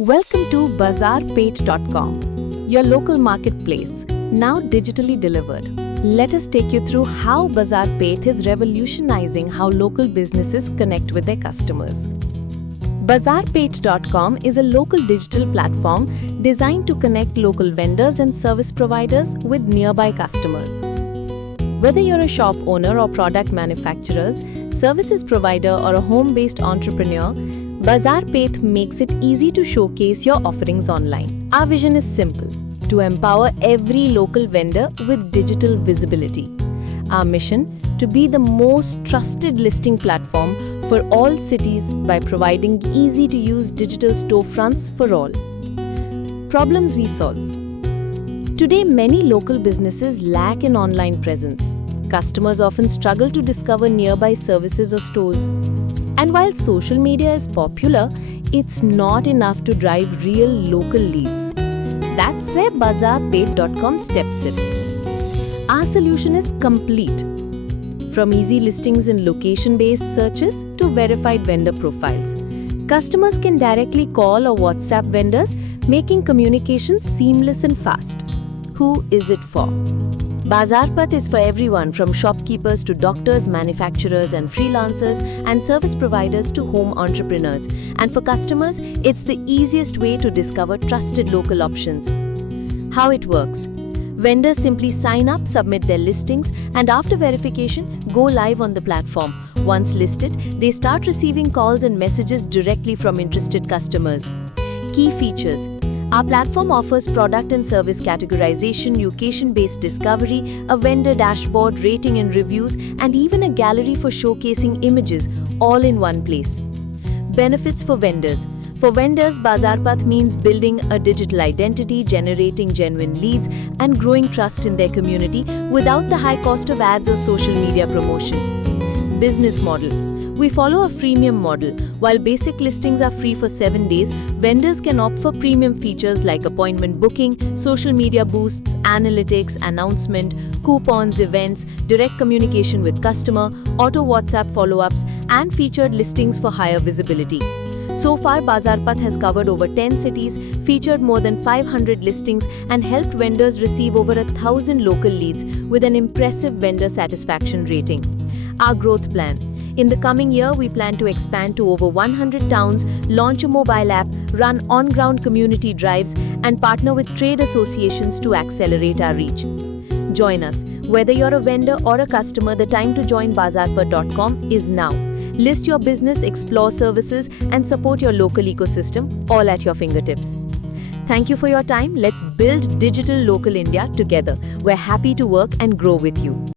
Welcome to Bazaarpeth.com, your local marketplace, now digitally delivered. Let us take you through how Bazaarpeth is revolutionizing how local businesses connect with their customers. Bazaarpeth.com is a local digital platform designed to connect local vendors and service providers with nearby customers. Whether you're a shop owner or product manufacturers, services provider or a home-based entrepreneur, Bazaarpeth makes it easy to showcase your offerings online. Our vision is simple: to empower every local vendor with digital visibility. Our mission: to be the most trusted listing platform for all cities by providing easy-to-use digital storefronts for all. Problems we solve. Today, many local businesses lack an online presence. Customers often struggle to discover nearby services or stores. And while social media is popular, it's not enough to drive real local leads. That's where Bazaarpeth.com steps in. Our solution is complete. From easy listings and location-based searches to verified vendor profiles, customers can directly call or WhatsApp vendors, making communication seamless and fast. Who is it for? Bazaarpeth is for everyone from shopkeepers to doctors, manufacturers and freelancers, and service providers to home entrepreneurs. And for customers, it's the easiest way to discover trusted local options. How it works. Vendors simply sign up, submit their listings, and after verification, go live on the platform. Once listed, they start receiving calls and messages directly from interested customers. Key features. Our platform offers product and service categorization, location-based discovery, a vendor dashboard, rating and reviews, and even a gallery for showcasing images, all in one place. Benefits for vendors. For vendors, Bazaarpeth means building a digital identity, generating genuine leads, and growing trust in their community without the high cost of ads or social media promotion. Business model. We follow a freemium model. While basic listings are free for 7 days, vendors can opt for premium features like appointment booking, social media boosts, analytics, announcement, coupons, events, direct communication with customer, auto WhatsApp follow-ups, and featured listings for higher visibility. So far, Bazaarpeth has covered over 10 cities, featured more than 500 listings, and helped vendors receive over 1,000 local leads with an impressive vendor satisfaction rating. Our growth plan. In the coming year, we plan to expand to over 100 towns, launch a mobile app, run on-ground community drives, and partner with trade associations to accelerate our reach. Join us. Whether you're a vendor or a customer, the time to join Bazaarpeth.com is now. List your business, explore services, and support your local ecosystem, all at your fingertips. Thank you for your time. Let's build digital local India together. We're happy to work and grow with you.